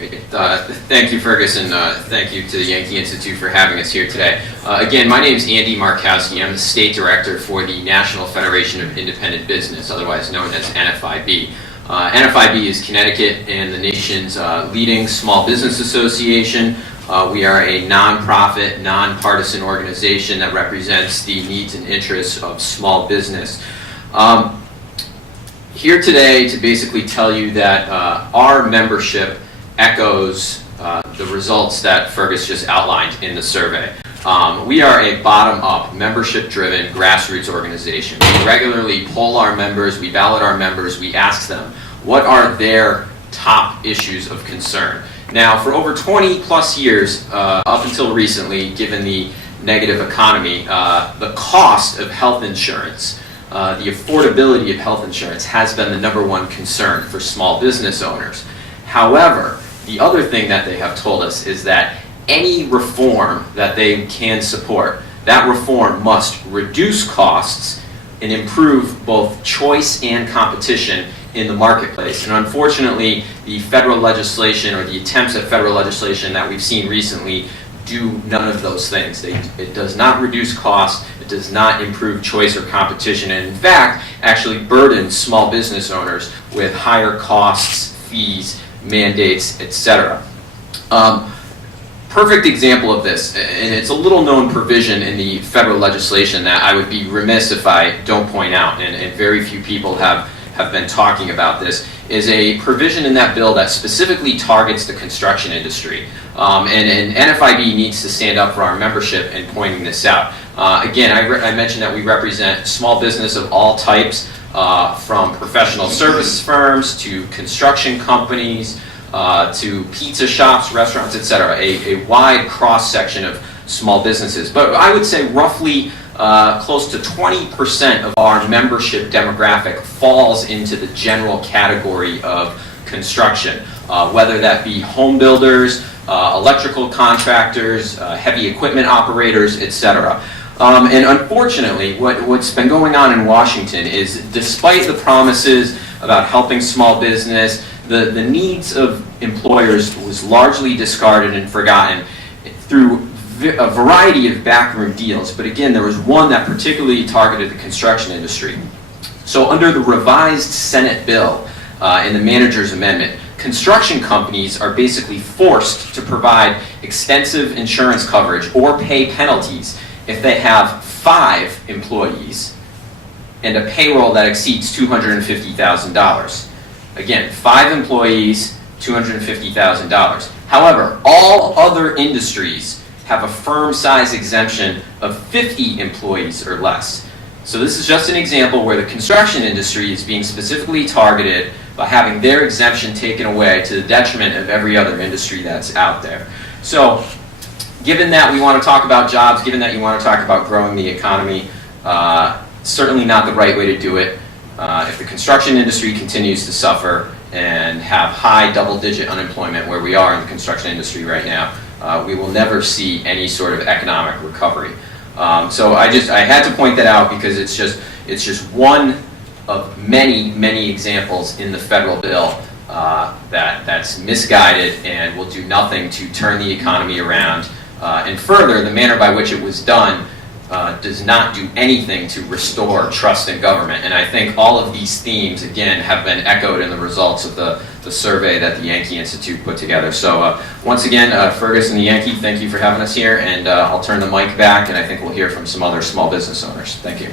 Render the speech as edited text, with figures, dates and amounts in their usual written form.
Thank you, Ferguson. Thank you to the Yankee Institute for having us here today. Again, my name is Andy Markowski. I'm the State Director for the National Federation of Independent Business, otherwise known as NFIB. NFIB is Connecticut and the nation's leading small business association. We are a nonprofit, nonpartisan organization that represents the needs and interests of small business. Here today to basically tell you that our membership echoes the results that Fergus just outlined in the survey. We are a bottom-up, membership-driven grassroots organization. We regularly poll our members, we ballot our members, we ask them what are their top issues of concern. Now, for over 20 plus years, up until recently, given the negative economy, the cost of health insurance, the affordability of health insurance has been the #1 concern for small business owners. However, the other thing that they have told us is that any reform that they can support, that reform must reduce costs and improve both choice and competition in the marketplace. And unfortunately, the federal legislation or the attempts at federal legislation that we've seen recently do none of those things. It does not reduce costs, it does not improve choice or competition, and in fact, actually burdens small business owners with higher costs, fees, mandates, etc. Perfect example of this, and it's a little known provision in the federal legislation that I would be remiss if I don't point out, and very few people have been talking about this, is a provision in that bill that specifically targets the construction industry. And NFIB needs to stand up for our membership in pointing this out. Again, I mentioned that we represent small business of all types, from professional service firms to construction companies, to pizza shops, restaurants, etc. A wide cross-section of small businesses. But I would say roughly close to 20% of our membership demographic falls into the general category of construction, whether that be home builders, electrical contractors, heavy equipment operators, etc. And unfortunately, what's been going on in Washington is, despite the promises about helping small business, the needs of employers was largely discarded and forgotten through a variety of backroom deals. But again, there was one that particularly targeted the construction industry. So under the revised Senate bill in the manager's amendment, construction companies are basically forced to provide extensive insurance coverage or pay penalties if they have 5 employees and a payroll that exceeds $250,000. Again, 5 employees, $250,000. However, all other industries have a firm size exemption of 50 employees or less. So this is just an example where the construction industry is being specifically targeted by having their exemption taken away to the detriment of every other industry that's out there. So given that we want to talk about jobs, given that you want to talk about growing the economy, certainly not the right way to do it. If the construction industry continues to suffer and have high double-digit unemployment where we are in the construction industry right now, we will never see any sort of economic recovery. So I had to point that out because it's just one of many examples in the federal bill that's misguided and will do nothing to turn the economy around. And further, the manner by which it was done does not do anything to restore trust in government. And I think all of these themes, again, have been echoed in the results of the survey that the Yankee Institute put together. So once again, Fergus and the Yankee, thank you for having us here, and I'll turn the mic back, and I think we'll hear from some other small business owners. Thank you.